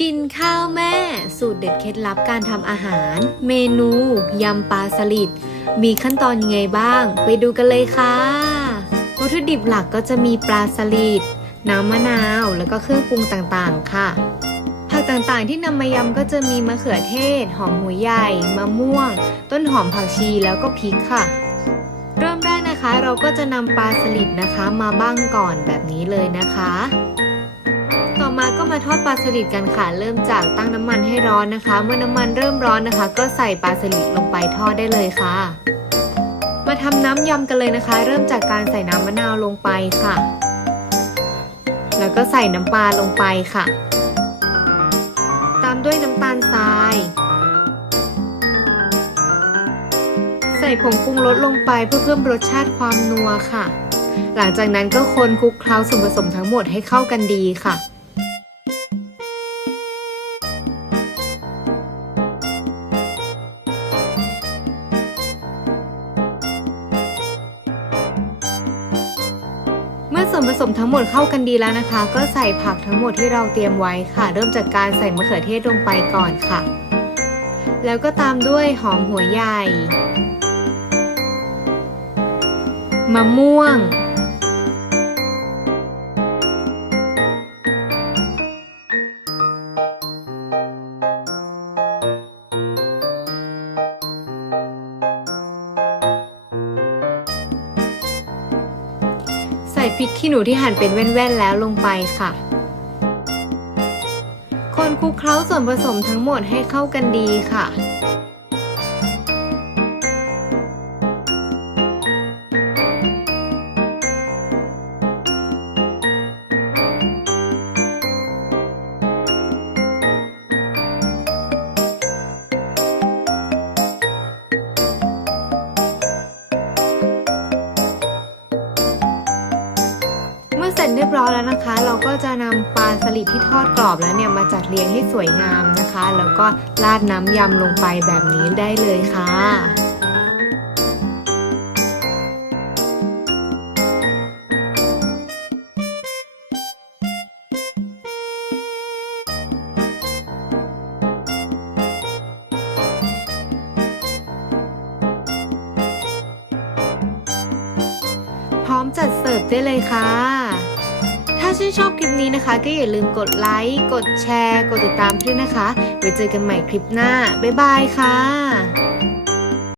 กินข้าวแม่ สูตรเด็ดเคล็ดลับการทำอาหาร เมนู ยำปลาสลิดมีขั้นตอนยังไงบ้าง ไปดูกันเลยค่ะ วัตถุดิบหลักก็จะมีปลาสลิดน้ำมะนาว แล้วก็เครื่องปรุงต่างๆ ค่ะผักต่างๆ ที่นำมายำก็จะมีมะเขือเทศ หอมหัวใหญ่ มะม่วง ต้นหอมผักชีแล้วก็พริกค่ะ เริ่มแรกนะคะเราก็จะนำปลาสลิดนะคะ มาบ้างก่อนแบบนี้เลยนะคะ มาก็มาทอดปลาสลิดกันค่ะ เริ่มจากตั้งน้ำมันให้ร้อนนะคะ เมื่อน้ำมันเริ่มร้อนนะคะ ก็ใส่ปลาสลิดลงไปทอดได้เลยค่ะ มาทำน้ำยำกันเลยนะคะ เริ่มจากการใส่น้ำมะนาวลงไปค่ะ แล้วก็ใส่น้ำปลาลงไปค่ะ ตามด้วยน้ำตาลทราย ใส่ผงปรุงรสลงไปเพื่อเพิ่มรสชาติความนัวค่ะหลังจากนั้นก็คนคลุกเคล้าส่วนผสมทั้งหมดให้เข้ากันดีค่ะ วนผสมทั้งหมดเข้ากันดีแล้วนะคะ ก็ใส่ผักทั้งหมดที่เราเตรียมไว้ค่ะ เริ่มจากการใส่มะเขือเทศลงไปก่อนค่ะ แล้วก็ตามด้วยหอมหัวใหญ่มะม่วง พริกขี้หนูที่หั่นเป็นแว่นๆแล้วลงไปค่ะ คนคลุกเคล้าส่วนผสมทั้งหมดให้เข้ากันดีค่ะ เสร็จเรียบร้อยแล้วนะคะ เราก็จะนำปลาสลิดที่ทอดกรอบแล้วเนี่ยมาจัดเรียงให้สวยงามนะคะ แล้วก็ราดน้ำยำลงไปแบบนี้ได้เลยค่ะ จัดเสิร์ฟได้เลยค่ะ ถ้าชื่นชอบคลิปนี้นะคะ ก็อย่าลืมกดไลค์ กดแชร์ กดติดตามด้วยนะคะ ไว้เจอกันใหม่คลิปหน้า บ๊ายบายค่ะ